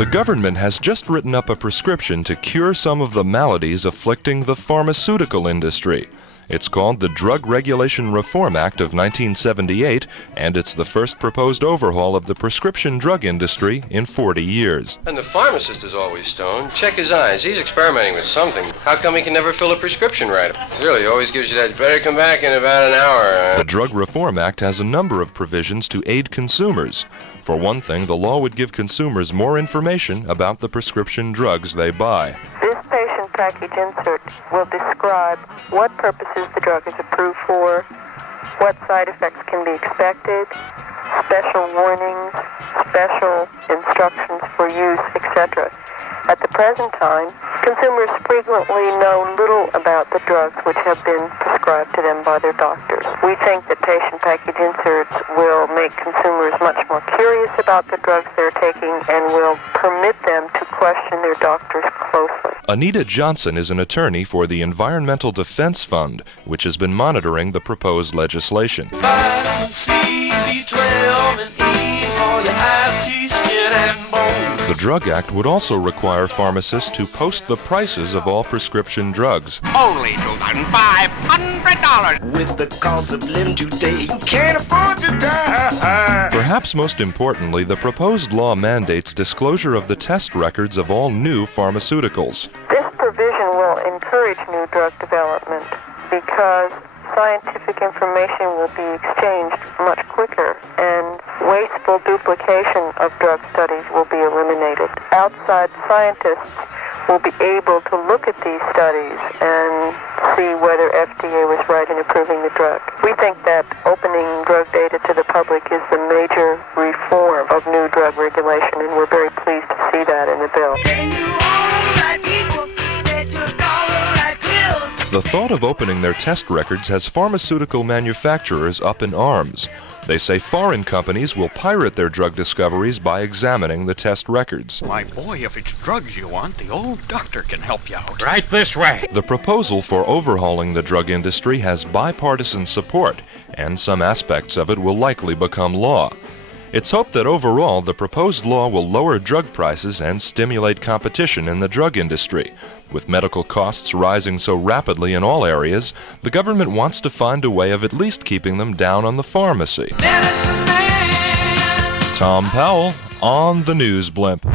The government has just written up a prescription to cure some of the maladies afflicting the pharmaceutical industry. It's called the Drug Regulation Reform Act of 1978, and it's the first proposed overhaul of the prescription drug industry in 40 years. And the pharmacist is always stoned. Check his eyes. He's experimenting with something. How come he can never fill a prescription right? Really, he always gives you that, better come back in about an hour. The Drug Reform Act has a number of provisions to aid consumers. For one thing, the law would give consumers more information about the prescription drugs they buy. This patient package insert will describe what purposes the drug is approved for, what side effects can be expected, special warnings, special instructions for use, etc. At the present time, consumers frequently know little about the drugs which have been prescribed to them by their doctors. We think that patient package inserts will make consumers much more curious about the drugs they're taking and will permit them to question their doctors closely. Anita Johnson is an attorney for the Environmental Defense Fund, which has been monitoring the proposed legislation. Vitamin C, B12, and E for your eyes, teeth, skin, and bones. The Drug Act would also require pharmacists to post the prices of all prescription drugs. Only $2,500. With the cost of living today, you can't afford to die. Perhaps most importantly, the proposed law mandates disclosure of the test records of all new pharmaceuticals. This provision will encourage new drug development because scientific information will be exchanged much quicker and wasteful duplication of drug studies will be eliminated. Outside scientists will be able to look at these studies and see whether FDA was right in approving the drug. We think that opening drug data to the public is the major reform of new drug regulation, and we're very pleased to see that in the bill. The thought of opening their test records has pharmaceutical manufacturers up in arms. They say foreign companies will pirate their drug discoveries by examining the test records. My boy, if it's drugs you want, the old doctor can help you out. Right this way. The proposal for overhauling the drug industry has bipartisan support, and some aspects of it will likely become law. It's hoped that overall the proposed law will lower drug prices and stimulate competition in the drug industry. With medical costs rising so rapidly in all areas, the government wants to find a way of at least keeping them down on the pharmacy. Tom Powell on the News Blimp.